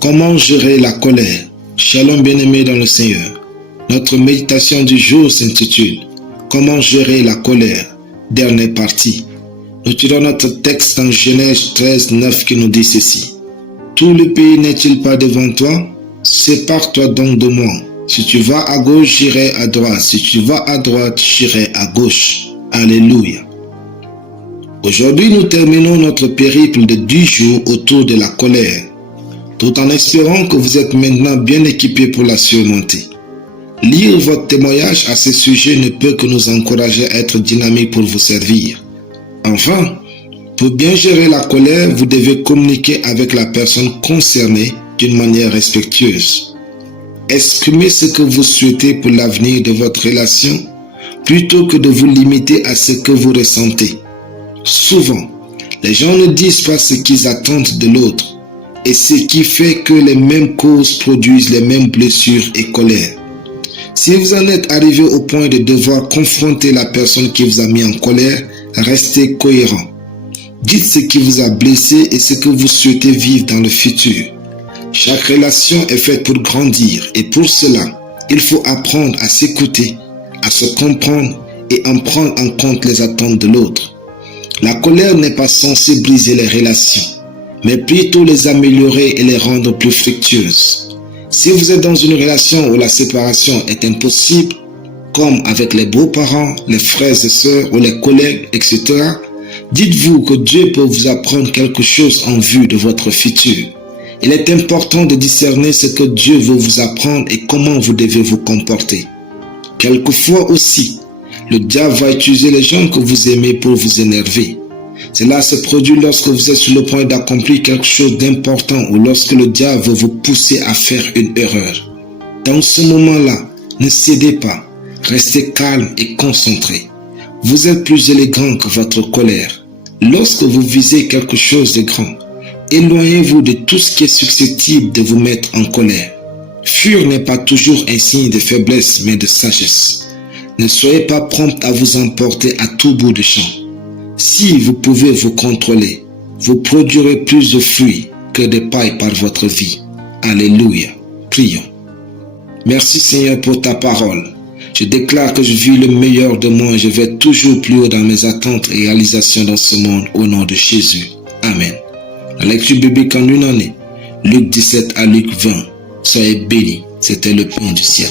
Comment gérer la colère? Shalom bien-aimés dans le Seigneur. Notre méditation du jour s'intitule « Comment gérer la colère ?» Dernière partie. Nous tirons notre texte dans Genèse 13, 9 qui nous dit ceci. « Tout le pays n'est-il pas devant toi? Sépare-toi donc de moi. Si tu vas à gauche, j'irai à droite. Si tu vas à droite, j'irai à gauche. » Alléluia. Aujourd'hui, nous terminons notre périple de 10 jours autour de la colère, tout en espérant que vous êtes maintenant bien équipés pour la surmonter. Lire votre témoignage à ce sujet ne peut que nous encourager à être dynamiques pour vous servir. Enfin, pour bien gérer la colère, vous devez communiquer avec la personne concernée d'une manière respectueuse. Exprimez ce que vous souhaitez pour l'avenir de votre relation, plutôt que de vous limiter à ce que vous ressentez. Souvent, les gens ne disent pas ce qu'ils attendent de l'autre, et ce qui fait que les mêmes causes produisent les mêmes blessures et colères. Si vous en êtes arrivé au point de devoir confronter la personne qui vous a mis en colère, restez cohérent. Dites ce qui vous a blessé et ce que vous souhaitez vivre dans le futur. Chaque relation est faite pour grandir et pour cela, il faut apprendre à s'écouter, à se comprendre et en prendre en compte les attentes de l'autre. La colère n'est pas censée briser les relations, mais plutôt les améliorer et les rendre plus fructueuses. Si vous êtes dans une relation où la séparation est impossible, comme avec les beaux-parents, les frères et sœurs ou les collègues, etc., dites-vous que Dieu peut vous apprendre quelque chose en vue de votre futur. Il est important de discerner ce que Dieu veut vous apprendre et comment vous devez vous comporter. Quelquefois aussi, le diable va utiliser les gens que vous aimez pour vous énerver. Cela se produit lorsque vous êtes sur le point d'accomplir quelque chose d'important ou lorsque le diable veut vous pousser à faire une erreur. Dans ce moment-là, ne cédez pas, restez calme et concentré. Vous êtes plus élégant que votre colère. Lorsque vous visez quelque chose de grand, éloignez-vous de tout ce qui est susceptible de vous mettre en colère. Fuir n'est pas toujours un signe de faiblesse, mais de sagesse. Ne soyez pas prompt à vous emporter à tout bout de champ. Si vous pouvez vous contrôler, vous produirez plus de fruits que de paille par votre vie. Alléluia. Prions. Merci Seigneur pour ta parole. Je déclare que je vis le meilleur de moi et je vais toujours plus haut dans mes attentes et réalisations dans ce monde au nom de Jésus. Amen. La lecture biblique en une année, Luc 17 à Luc 20. Soyez bénis. C'était le pain du ciel.